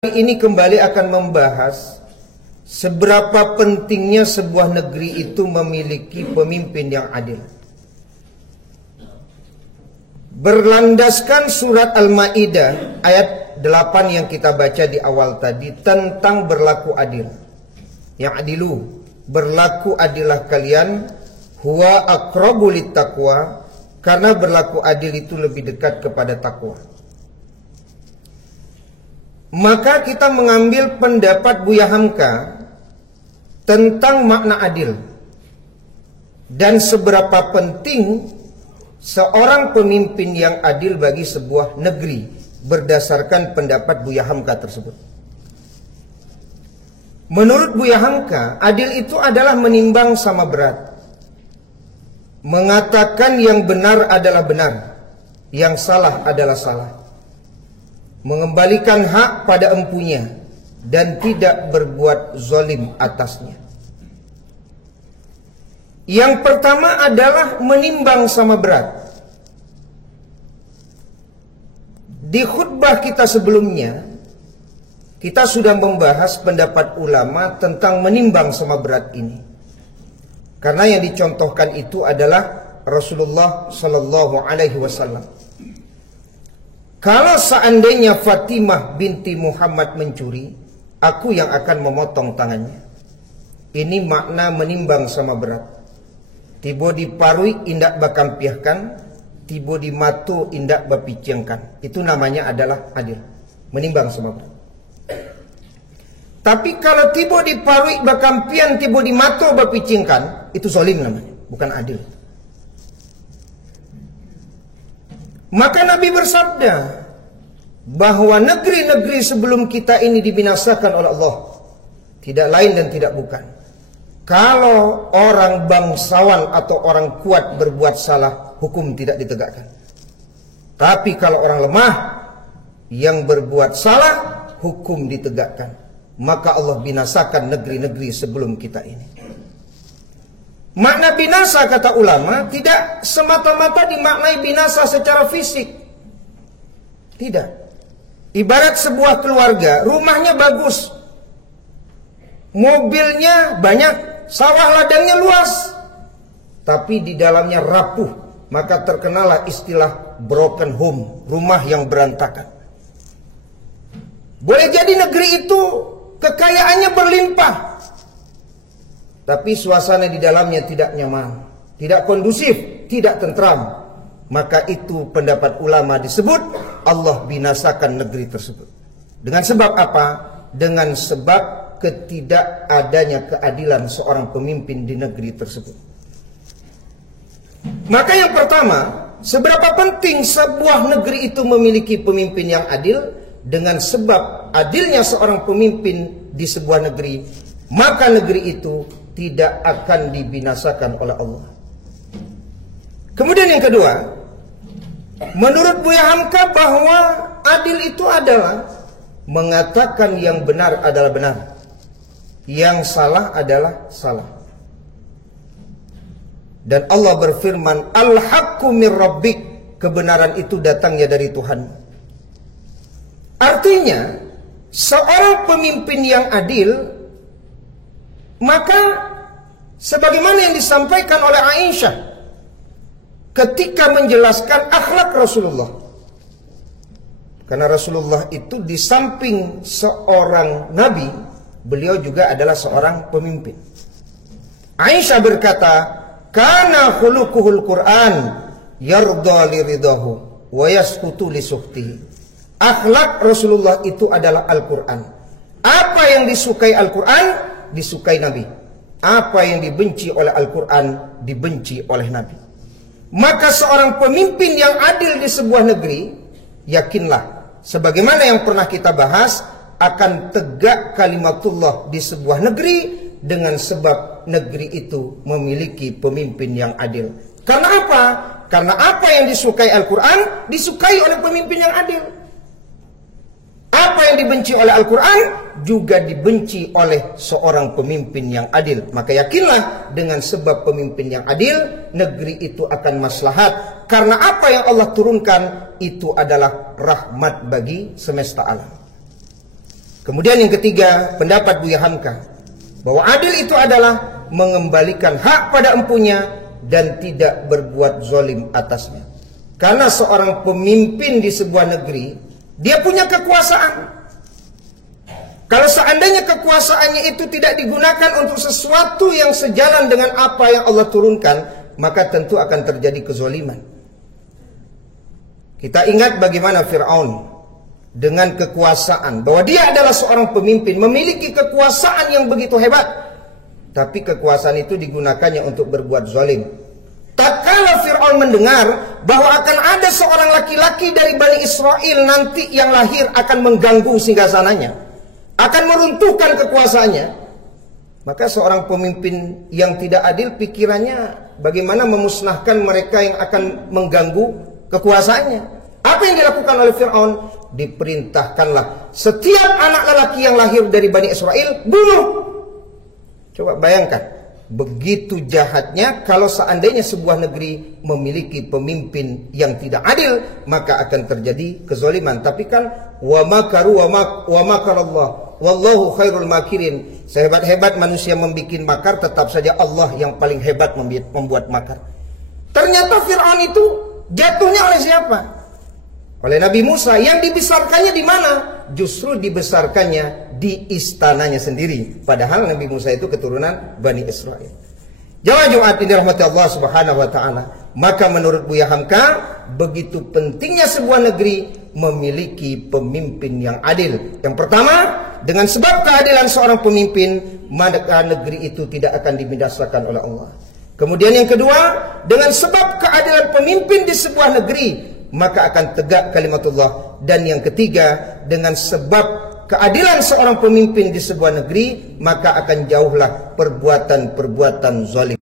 Ini kembali akan membahas seberapa pentingnya sebuah negeri itu memiliki pemimpin yang adil. Berlandaskan surat Al-Maidah ayat 8 yang kita baca di awal tadi tentang berlaku adil. Yang adilu, berlaku adillah kalian, huwa aqrabu littaqwa, karena berlaku adil itu lebih dekat kepada takwa. Maka kita mengambil pendapat Buya Hamka tentang makna adil dan seberapa penting seorang pemimpin yang adil bagi sebuah negeri berdasarkan pendapat Buya Hamka tersebut. Menurut Buya Hamka, adil itu adalah menimbang sama berat, mengatakan yang benar adalah benar, yang salah adalah salah, mengembalikan hak pada empunya dan tidak berbuat zalim atasnya. Yang pertama adalah menimbang sama berat. Di khutbah kita sebelumnya kita sudah membahas pendapat ulama tentang menimbang sama berat ini. Karena yang dicontohkan itu adalah Rasulullah Sallallahu Alaihi Wasallam. Kalau seandainya Fatimah binti Muhammad mencuri, aku yang akan memotong tangannya. Ini makna menimbang sama berat. Tibo diparui indak bakampiahkan, tibo dimatu indak bapicengkan. Itu namanya adalah adil, menimbang sama berat. Tapi kalau tibo diparui bakampian, tibo dimatu bapicengkan, itu zalim namanya, bukan adil. Maka Nabi bersabda bahwa negeri-negeri sebelum kita ini dibinasakan oleh Allah, tidak lain dan tidak bukan, kalau orang bangsawan atau orang kuat berbuat salah, hukum tidak ditegakkan. Tapi kalau orang lemah yang berbuat salah, hukum ditegakkan. Maka Allah binasakan negeri-negeri sebelum kita ini. Makna binasa kata ulama tidak semata-mata dimaknai binasa secara fisik. Tidak. Ibarat sebuah keluarga, rumahnya bagus, mobilnya banyak, sawah ladangnya luas, tapi di dalamnya rapuh, maka terkenalah istilah broken home, rumah yang berantakan. Boleh jadi negeri itu kekayaannya berlimpah, tapi suasana di dalamnya tidak nyaman, tidak kondusif, tidak tentram. Maka itu pendapat ulama disebut Allah binasakan negeri tersebut. Dengan sebab apa? Dengan sebab ketidakadanya keadilan seorang pemimpin di negeri tersebut. Maka yang pertama, seberapa penting sebuah negeri itu memiliki pemimpin yang adil. Dengan sebab adilnya seorang pemimpin di sebuah negeri, maka negeri itu tidak akan dibinasakan oleh Allah. Kemudian yang kedua, menurut Buya Hamka bahwa adil itu adalah mengatakan yang benar adalah benar, yang salah adalah salah. Dan Allah berfirman, Al-haqqu mir rabbik, kebenaran itu datangnya dari Tuhan. Artinya, seorang pemimpin yang adil, maka sebagaimana yang disampaikan oleh Aisyah ketika menjelaskan akhlak Rasulullah. Karena Rasulullah itu di samping seorang nabi, beliau juga adalah seorang pemimpin. Aisyah berkata, "Kana khuluquhul Qur'an, yarda li ridahu wa yaskutu li sukhtihi." Akhlak Rasulullah itu adalah Al-Quran. Apa yang disukai Al-Quran, disukai Nabi. Apa yang dibenci oleh Al-Quran, dibenci oleh Nabi. Maka seorang pemimpin yang adil di sebuah negeri, yakinlah, sebagaimana yang pernah kita bahas, akan tegak kalimatullah di sebuah negeri dengan sebab negeri itu memiliki pemimpin yang adil. Karena apa? Karena apa yang disukai Al-Quran, disukai oleh pemimpin yang adil. Apa yang dibenci oleh Al-Quran juga dibenci oleh seorang pemimpin yang adil. Maka yakinlah dengan sebab pemimpin yang adil, negeri itu akan maslahat. Karena apa yang Allah turunkan itu adalah rahmat bagi semesta alam. Kemudian yang ketiga, pendapat Buya Hamka, bahwa adil itu adalah mengembalikan hak pada empunya dan tidak berbuat zalim atasnya. Karena seorang pemimpin di sebuah negeri, dia punya kekuasaan. Kalau seandainya kekuasaannya itu tidak digunakan untuk sesuatu yang sejalan dengan apa yang Allah turunkan, maka tentu akan terjadi kezaliman. Kita ingat bagaimana Fir'aun dengan kekuasaan, bahwa dia adalah seorang pemimpin, memiliki kekuasaan yang begitu hebat, tapi kekuasaan itu digunakannya untuk berbuat zalim. Tak kala Fir'aun mendengar bahwa akan ada seorang laki-laki dari Bani Israel nanti yang lahir akan mengganggu singgasananya, akan meruntuhkan kekuasaannya, maka seorang pemimpin yang tidak adil pikirannya bagaimana memusnahkan mereka yang akan mengganggu kekuasaannya. Apa yang dilakukan oleh Fir'aun? Diperintahkanlah setiap anak lelaki yang lahir dari Bani Israel bunuh. Coba bayangkan, begitu jahatnya kalau seandainya sebuah negeri memiliki pemimpin yang tidak adil, maka akan terjadi kezaliman. Tapi kan wa makaru wa makarallah wallahu khairul makirin. Sehebat-hebat manusia membuat makar, tetap saja Allah yang paling hebat membuat makar. Ternyata Fir'aun itu jatuhnya oleh siapa? Oleh Nabi Musa. Yang dibesarkannya di mana? Justru dibesarkannya di istananya sendiri. Padahal Nabi Musa itu keturunan Bani Israel. Jamaah Jumat ini rahmati Allah subhanahu wa ta'ala. Maka menurut Buya Hamka, begitu pentingnya sebuah negeri memiliki pemimpin yang adil. Yang pertama, dengan sebab keadilan seorang pemimpin, maka negeri itu tidak akan dibinasakan oleh Allah. Kemudian yang kedua, dengan sebab keadilan pemimpin di sebuah negeri, maka akan tegak kalimatullah. Dan yang ketiga, dengan sebab keadilan seorang pemimpin di sebuah negeri, maka akan jauhlah perbuatan-perbuatan zalim.